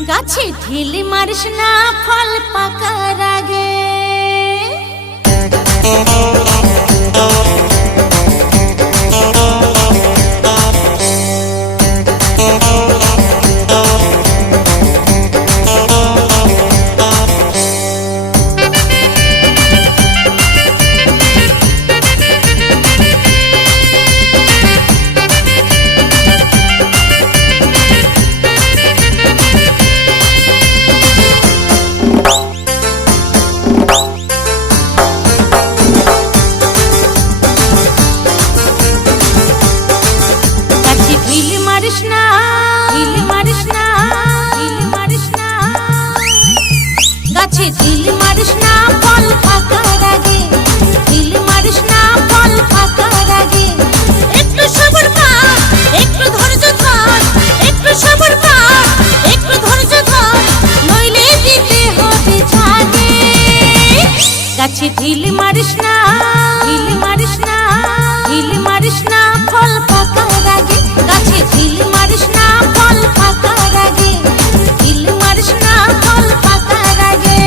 গাছে ঢিল মারিস না ফল পাকার আগে। গাছে ঢিল মারিস না, ঢিল মারিস না, ঢিল মারিস না ফল পাকার আগে। গাছে ঢিল মারিস না ফল পাকার আগে, ঢিল মারিস না ফল পাকার আগে।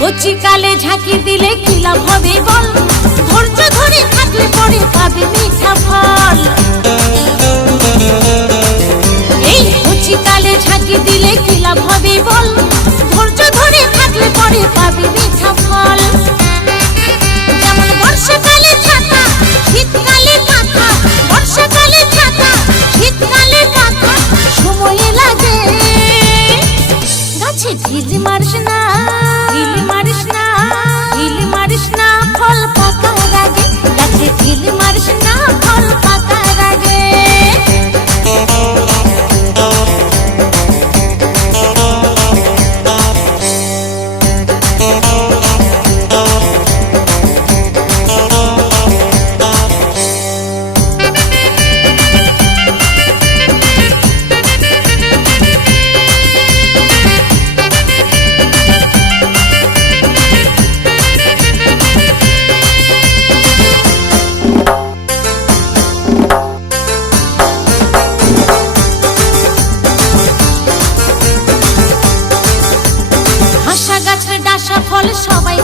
কচিকালে ঝাঁকি দিলে কি লাভ হবে বল, ধৈর্য ধরে থাকলে পরে পাবে মিঠা ফল। এই কচিকালে ঝাঁকি দিলে কি লাভ হবে বল, ধৈর্য ধরে থাকলে পরে পাবে মিঠা ফল। যেমন বর্ষাকালে ছাতা, শীতকালে কাঁথা, বর্ষাকালে ছাতা, শীতকালে কাঁথা, সময় লাগে। গাছে ঢিল মারিস না, ঢিল মারিস না, ঢিল মারিস না ফল পাকার আগে। গাছে ঢিল মারিস না ফল পাকার আগে। ফল সবাই